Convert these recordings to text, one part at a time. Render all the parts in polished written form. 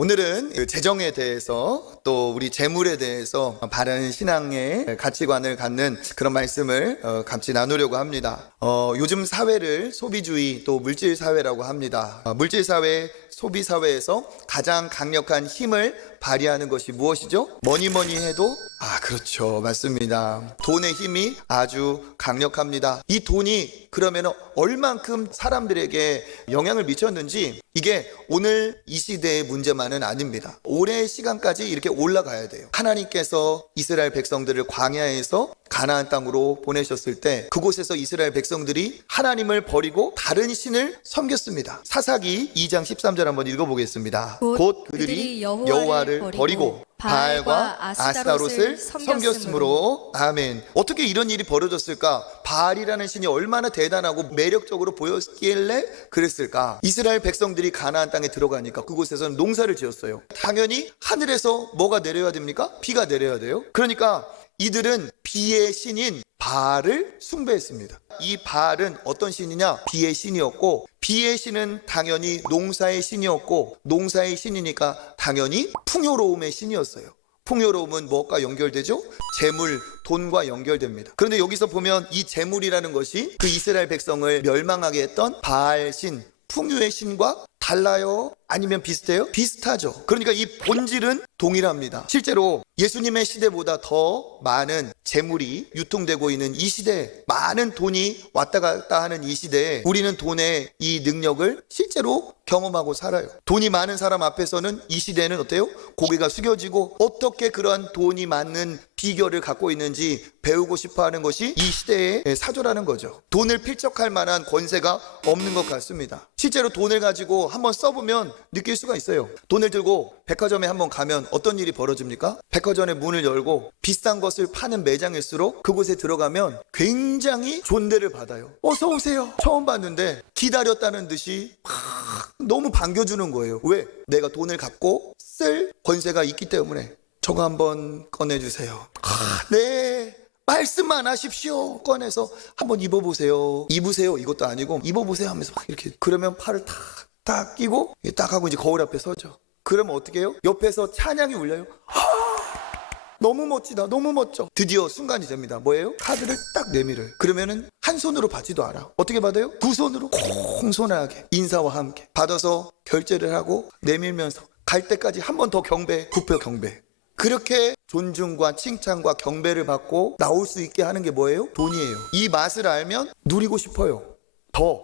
오늘은 그 재정에 대해서 또 우리 재물에 대해서 바른 신앙의 가치관을 갖는 그런 말씀을 같이 나누려고 합니다. 요즘 사회를 소비주의 또 물질 사회라고 합니다. 물질 사회, 소비 사회에서 가장 강력한 힘을 발휘하는 것이 무엇이죠? 뭐니 해도 그렇죠, 맞습니다. 돈의 힘이 아주 강력합니다. 이 돈이 그러면 얼만큼 사람들에게 영향을 미쳤는지, 이게 오늘 이 시대의 문제만은 아닙니다. 오래 시간까지 이렇게 올라가야 돼요. 하나님께서 이스라엘 백성들을 광야에서 가나안 땅으로 보내셨을 때 그곳에서 이스라엘 백성들이 하나님을 버리고 다른 신을 섬겼습니다. 사사기 2장 13절 한번 읽어보겠습니다. 곧 그들이 여호와를 버리고 바알과 아스타롯을 섬겼으므로. 아멘. 어떻게 이런 일이 벌어졌을까? 바알이라는 신이 얼마나 대단하고 매력적으로 보였길래 그랬을까? 이스라엘 백성들이 가나안 땅에 들어가니까 그곳에서는 농사를 지었어요. 당연히 하늘에서 뭐가 내려야 됩니까? 비가 내려야 돼요. 그러니까 이들은 비의 신인 바알을 숭배했습니다. 이 바알은 어떤 신이냐? 비의 신이었고, 비의 신은 당연히 농사의 신이었고, 농사의 신이니까 당연히 풍요로움의 신이었어요. 풍요로움은 무엇과 연결되죠? 재물, 돈과 연결됩니다. 그런데 여기서 보면 이 재물이라는 것이 그 이스라엘 백성을 멸망하게 했던 바알 신, 풍요의 신과 달라요? 아니면 비슷해요? 비슷하죠. 그러니까 이 본질은 동일합니다. 실제로 예수님의 시대보다 더 많은 재물이 유통되고 있는 이 시대에, 많은 돈이 왔다 갔다 하는 이 시대에 우리는 돈의 이 능력을 실제로 경험하고 살아요. 돈이 많은 사람 앞에서는 이 시대에는 어때요? 고개가 숙여지고 어떻게 그러한 돈이 많은 비결을 갖고 있는지 배우고 싶어 하는 것이 이 시대의 사조라는 거죠. 돈을 필적할 만한 권세가 없는 것 같습니다. 실제로 돈을 가지고 한번 써보면 느낄 수가 있어요. 돈을 들고 백화점에 한번 가면 어떤 일이 벌어집니까? 백화점의 문을 열고 비싼 것을 파는 매장일수록 그곳에 들어가면 굉장히 존대를 받아요. 어서 오세요. 처음 봤는데 기다렸다는 듯이 너무 반겨주는 거예요. 왜? 내가 돈을 갖고 쓸 권세가 있기 때문에. 저거 한번 꺼내주세요. 네, 말씀만 하십시오. 꺼내서 한번 입어보세요. 입으세요 이것도 아니고 입어보세요 하면서 막 이렇게, 그러면 팔을 탁 끼고 딱 하고 이제 거울 앞에 서죠. 그러면 어떻게 해요? 옆에서 찬양이 울려요. 너무 멋지다, 너무 멋져. 드디어 순간이 됩니다. 뭐예요? 카드를 딱 내밀어요. 그러면은 한 손으로 받지도 않아. 어떻게 받아요? 두 손으로 공손하게 인사와 함께 받아서 결제를 하고 내밀면서 갈 때까지 한 번 더 경배, 부표 경배. 그렇게 존중과 칭찬과 경배를 받고 나올 수 있게 하는 게 뭐예요? 돈이에요. 이 맛을 알면 누리고 싶어요. 더.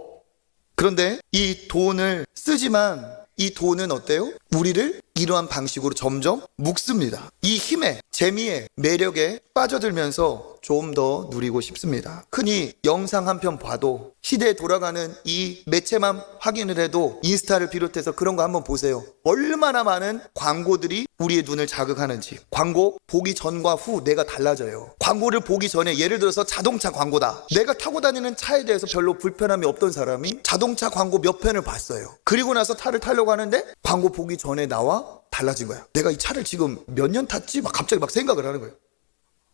그런데 이 돈을 쓰지만 이 돈은 어때요? 우리를 이러한 방식으로 점점 묶습니다. 이 힘에, 재미에, 매력에 빠져들면서 좀 더 누리고 싶습니다. 흔히 영상 한 편 봐도, 시대에 돌아가는 이 매체만 확인을 해도 인스타를 비롯해서 그런 거 한번 보세요. 얼마나 많은 광고들이 우리의 눈을 자극하는지. 광고 보기 전과 후 내가 달라져요. 광고를 보기 전에, 예를 들어서 자동차 광고다. 내가 타고 다니는 차에 대해서 별로 불편함이 없던 사람이 자동차 광고 몇 편을 봤어요. 그리고 나서 차를 타려고 하는데 광고 보기 전에 나와 달라진 거야. 내가 이 차를 지금 몇 년 탔지? 갑자기 생각을 하는 거예요.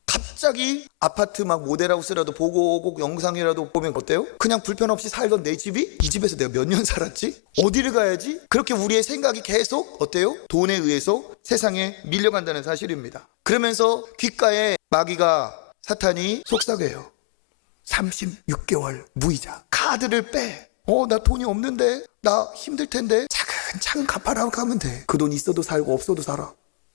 갑자기 아파트 모델하우스라도 보고 오고 영상이라도 보면 어때요? 그냥 불편 없이 살던 내 집이 이 집에서 내가 몇 년 살았지? 어디를 가야지? 그렇게 우리의 생각이 계속 어때요? 돈에 의해서 세상에 밀려간다는 사실입니다. 그러면서 귓가에 마귀가, 사탄이 속삭여요. 36개월 무이자. 카드를 빼. 나 돈이 없는데, 나 힘들 텐데 차근차근 갚아라 가면 돼. 그 돈 있어도 살고 없어도 살아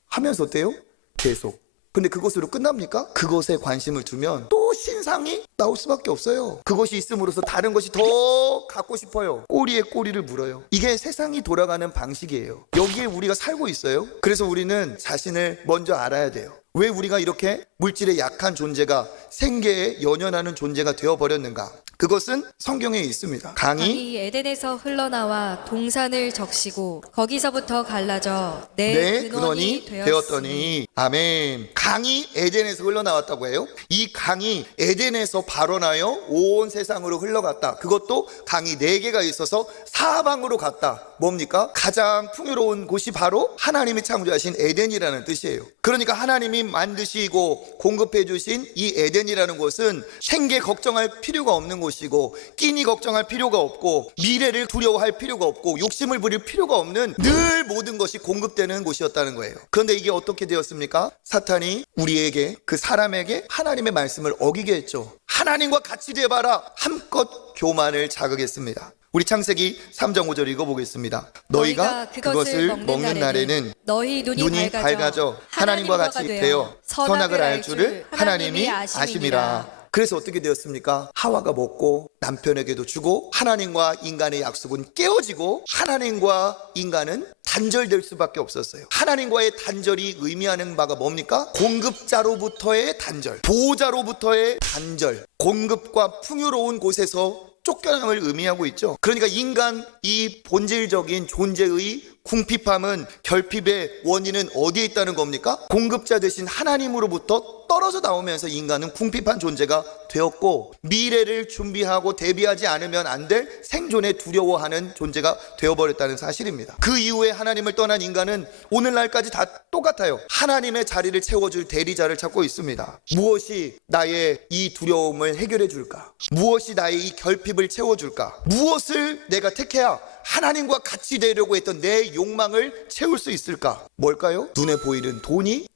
하면서 어때요? 계속. 근데 그것으로 끝납니까? 그것에 관심을 두면 또 신상이 나올 수밖에 없어요. 그것이 있음으로써 다른 것이 더 갖고 싶어요. 꼬리에 꼬리를 물어요. 이게 세상이 돌아가는 방식이에요. 여기에 우리가 살고 있어요. 그래서 우리는 자신을 먼저 알아야 돼요. 왜 우리가 이렇게 물질에 약한 존재가 생계에 연연하는 존재가 되어버렸는가? 그것은 성경에 있습니다. 강이 에덴에서 흘러나와 동산을 적시고 거기서부터 갈라져 내 근원이 되었더니. 아멘. 강이 에덴에서 흘러나왔다고 해요. 이 강이 에덴에서 발원하여 온 세상으로 흘러갔다. 그것도 강이 4개가 있어서 사방으로 갔다. 뭡니까? 가장 풍요로운 곳이 바로 하나님이 창조하신 에덴이라는 뜻이에요. 그러니까 하나님이 만드시고 공급해 주신 이 에덴이라는 곳은 생계 걱정할 필요가 없는 곳, 곳이고 끼니 걱정할 필요가 없고 미래를 두려워할 필요가 없고 욕심을 부릴 필요가 없는 늘 모든 것이 공급되는 곳이었다는 거예요. 그런데 이게 어떻게 되었습니까? 사탄이 우리에게, 그 사람에게 하나님의 말씀을 어기게 했죠. 하나님과 같이 돼봐라. 함껏 교만을 자극했습니다. 우리 창세기 3장 5절 읽어보겠습니다. 너희가 그것을 먹는 날에는 너희 눈이 밝아져 하나님과 같이 되어 선악을 알 줄을 하나님이 아심이라. 그래서 어떻게 되었습니까? 하와가 먹고 남편에게도 주고 하나님과 인간의 약속은 깨어지고 하나님과 인간은 단절될 수밖에 없었어요. 하나님과의 단절이 의미하는 바가 뭡니까? 공급자로부터의 단절, 보호자로부터의 단절, 공급과 풍요로운 곳에서 쫓겨남을 의미하고 있죠. 그러니까 인간 이 본질적인 존재의 궁핍함은, 결핍의 원인은 어디에 있다는 겁니까? 공급자 되신 하나님으로부터 떨어져 나오면서 인간은 궁핍한 존재가 되었고, 미래를 준비하고 대비하지 않으면 안 될 생존에 두려워하는 존재가 되어버렸다는 사실입니다. 그 이후에 하나님을 떠난 인간은 오늘날까지 다 똑같아요. 하나님의 자리를 채워줄 대리자를 찾고 있습니다. 무엇이 나의 이 두려움을 해결해 줄까? 무엇이 나의 이 결핍을 채워줄까? 무엇을 내가 택해야 하나님과 같이 되려고 했던 내 욕망을 채울 수 있을까? 뭘까요? 눈에 보이는 돈이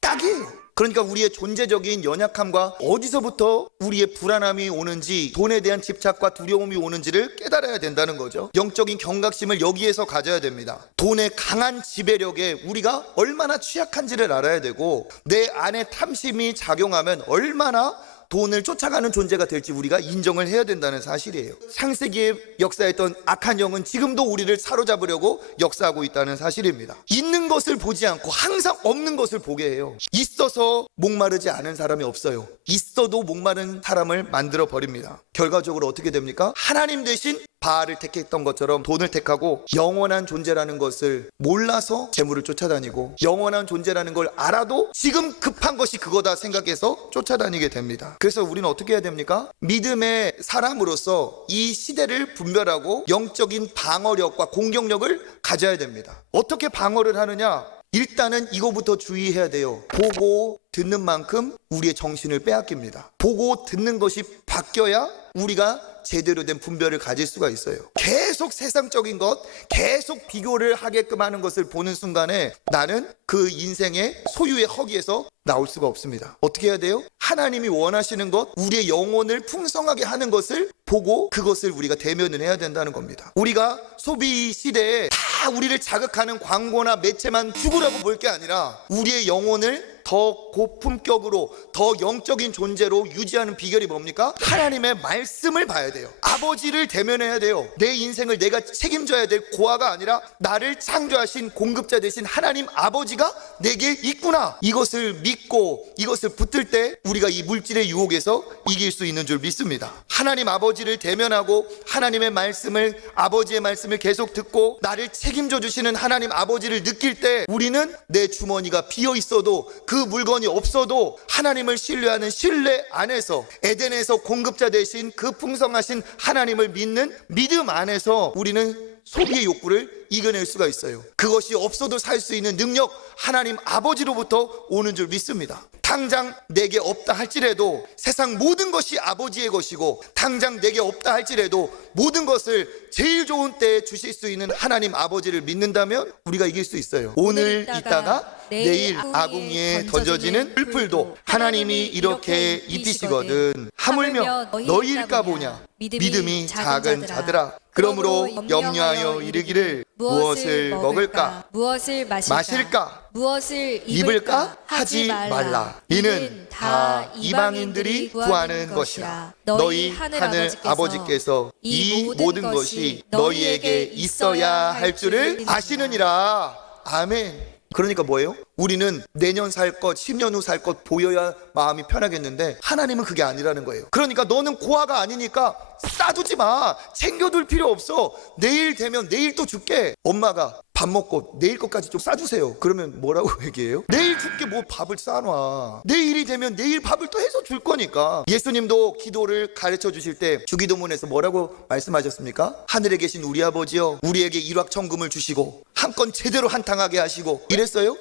딱이에요. 그러니까 우리의 존재적인 연약함과 어디서부터 우리의 불안함이 오는지, 돈에 대한 집착과 두려움이 오는지를 깨달아야 된다는 거죠. 영적인 경각심을 여기에서 가져야 됩니다. 돈의 강한 지배력에 우리가 얼마나 취약한지를 알아야 되고, 내 안에 탐심이 작용하면 얼마나 돈을 쫓아가는 존재가 될지 우리가 인정을 해야 된다는 사실이에요. 창세기에 역사했던 악한 영은 지금도 우리를 사로잡으려고 역사하고 있다는 사실입니다. 있는 것을 보지 않고 항상 없는 것을 보게 해요. 있어서 목마르지 않은 사람이 없어요. 있어도 목마른 사람을 만들어 버립니다. 결과적으로 어떻게 됩니까? 하나님 대신 바알을 택했던 것처럼 돈을 택하고, 영원한 존재라는 것을 몰라서 재물을 쫓아다니고, 영원한 존재라는 걸 알아도 지금 급한 것이 그거다 생각해서 쫓아다니게 됩니다. 그래서 우리는 어떻게 해야 됩니까? 믿음의 사람으로서 이 시대를 분별하고 영적인 방어력과 공격력을 가져야 됩니다. 어떻게 방어를 하느냐? 일단은 이거부터 주의해야 돼요. 보고 듣는 만큼 우리의 정신을 빼앗깁니다. 보고 듣는 것이 바뀌어야 우리가 제대로 된 분별을 가질 수가 있어요. 계속 세상적인 것, 계속 비교를 하게끔 하는 것을 보는 순간에 나는 그 인생의 소유의 허기에서 나올 수가 없습니다. 어떻게 해야 돼요? 하나님이 원하시는 것, 우리의 영혼을 풍성하게 하는 것을 보고 그것을 우리가 대면을 해야 된다는 겁니다. 우리가 소비 시대에 다 우리를 자극하는 광고나 매체만 죽으라고 볼 게 아니라 우리의 영혼을 더 고품격으로, 더 영적인 존재로 유지하는 비결이 뭡니까? 하나님의 말씀을 봐야 돼요. 아버지를 대면해야 돼요. 내 인생을 내가 책임져야 될 고아가 아니라 나를 창조하신 공급자 되신 하나님 아버지가 내게 있구나. 이것을 믿고 이것을 붙들 때 우리가 이 물질의 유혹에서 이길 수 있는 줄 믿습니다. 하나님 아버지를 대면하고 하나님의 말씀을, 아버지의 말씀을 계속 듣고 나를 책임져 주시는 하나님 아버지를 느낄 때 우리는 내 주머니가 비어 있어도, 그 물건이 없어도 하나님을 신뢰하는 신뢰 안에서, 에덴에서 공급자 되신 그 풍성하신 하나님을 믿는 믿음 안에서 우리는 소비의 욕구를 이겨낼 수가 있어요. 그것이 없어도 살 수 있는 능력, 하나님 아버지로부터 오는 줄 믿습니다. 당장 내게 없다 할지라도 세상 모든 것이 아버지의 것이고, 당장 내게 없다 할지라도 모든 것을 제일 좋은 때에 주실 수 있는 하나님 아버지를 믿는다면 우리가 이길 수 있어요. 오늘 있다가 내일 아궁이에 던져지는 풀풀도 하나님이 이렇게 입히시거든. 하물며 너희일까 보냐. 믿음이 작은 자들아, 그러므로 염려하여 이르기를 무엇을 먹을까, 무엇을 마실까, 무엇을 입을까 하지 말라. 이는 다 이방인들이 구하는 것이라. 너희 하늘 아버지께서 이 모든 것이 너희에게 있어야 할 줄을 아시느니라. 아멘. 그러니까 뭐예요? 우리는 내년 살 것, 10년 후 살 것 보여야 마음이 편하겠는데 하나님은 그게 아니라는 거예요. 그러니까 너는 고아가 아니니까 싸두지 마. 챙겨둘 필요 없어. 내일 되면 내일 또 줄게. 엄마가 밥 먹고 내일 것까지 좀 싸주세요. 그러면 뭐라고 얘기해요? 내일 줄게 뭐 밥을 싸놔. 내일이 되면 내일 밥을 또 해서 줄 거니까. 예수님도 기도를 가르쳐 주실 때 주기도문에서 뭐라고 말씀하셨습니까? 하늘에 계신 우리 아버지여, 우리에게 일확천금을 주시고 한 건 제대로 한탕하게 하시고 이랬어요?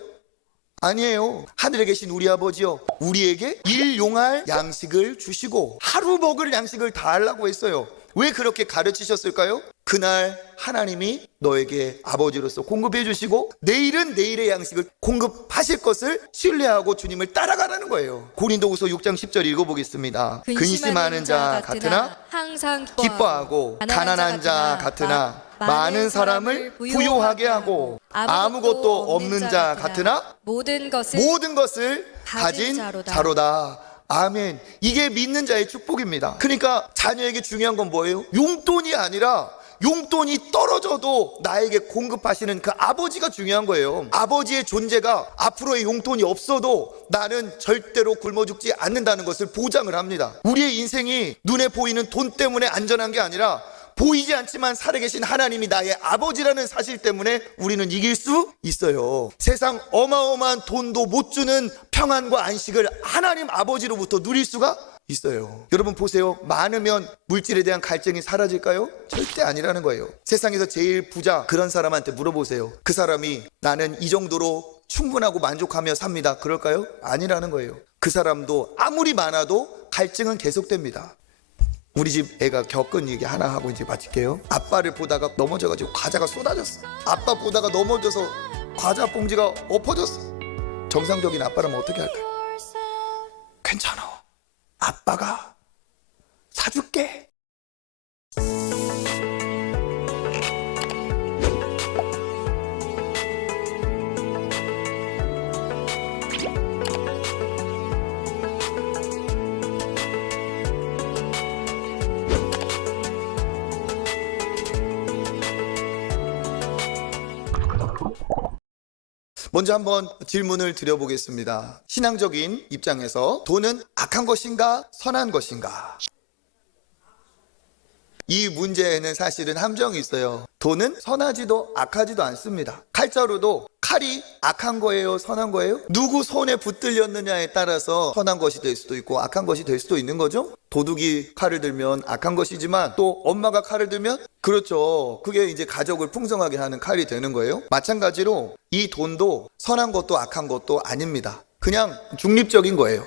아니에요. 하늘에 계신 우리 아버지요, 우리에게 일용할 양식을 주시고 하루 먹을 양식을 다 하려고 했어요. 왜 그렇게 가르치셨을까요? 그날 하나님이 너에게 아버지로서 공급해 주시고 내일은 내일의 양식을 공급하실 것을 신뢰하고 주님을 따라가라는 거예요. 고린도후서 6장 10절 읽어보겠습니다. 근심하는 자 같으나 항상 기뻐하고 가난한 자 같으나 많은 사람을 부유하게 하고 아무것도 없는 자 같으나 모든 것을 가진 자로다. 아멘. 이게 믿는 자의 축복입니다. 그러니까 자녀에게 중요한 건 뭐예요? 용돈이 아니라 용돈이 떨어져도 나에게 공급하시는 그 아버지가 중요한 거예요. 아버지의 존재가 앞으로의 용돈이 없어도 나는 절대로 굶어 죽지 않는다는 것을 보장을 합니다. 우리의 인생이 눈에 보이는 돈 때문에 안전한 게 아니라 보이지 않지만 살아계신 하나님이 나의 아버지라는 사실 때문에 우리는 이길 수 있어요. 세상 어마어마한 돈도 못 주는 평안과 안식을 하나님 아버지로부터 누릴 수가 있어요. 여러분 보세요. 많으면 물질에 대한 갈증이 사라질까요? 절대 아니라는 거예요. 세상에서 제일 부자 그런 사람한테 물어보세요. 그 사람이 나는 이 정도로 충분하고 만족하며 삽니다, 그럴까요? 아니라는 거예요. 그 사람도 아무리 많아도 갈증은 계속됩니다. 우리 집 애가 겪은 얘기 하나 하고 이제 마칠게요. 아빠를 보다가 넘어져가지고 과자가 쏟아졌어. 아빠 보다가 넘어져서 과자 봉지가 엎어졌어. 정상적인 아빠라면 어떻게 할까요? 괜찮아, 아빠가 사줄게. 먼저 한번 질문을 드려보겠습니다. 신앙적인 입장에서 돈은 악한 것인가 선한 것인가? 이 문제에는 사실은 함정이 있어요. 돈은 선하지도 악하지도 않습니다. 칼자루도 칼이 악한 거예요, 선한 거예요? 누구 손에 붙들렸느냐에 따라서 선한 것이 될 수도 있고 악한 것이 될 수도 있는 거죠. 도둑이 칼을 들면 악한 것이지만 또 엄마가 칼을 들면, 그렇죠, 그게 이제 가족을 풍성하게 하는 칼이 되는 거예요. 마찬가지로 이 돈도 선한 것도 악한 것도 아닙니다. 그냥 중립적인 거예요.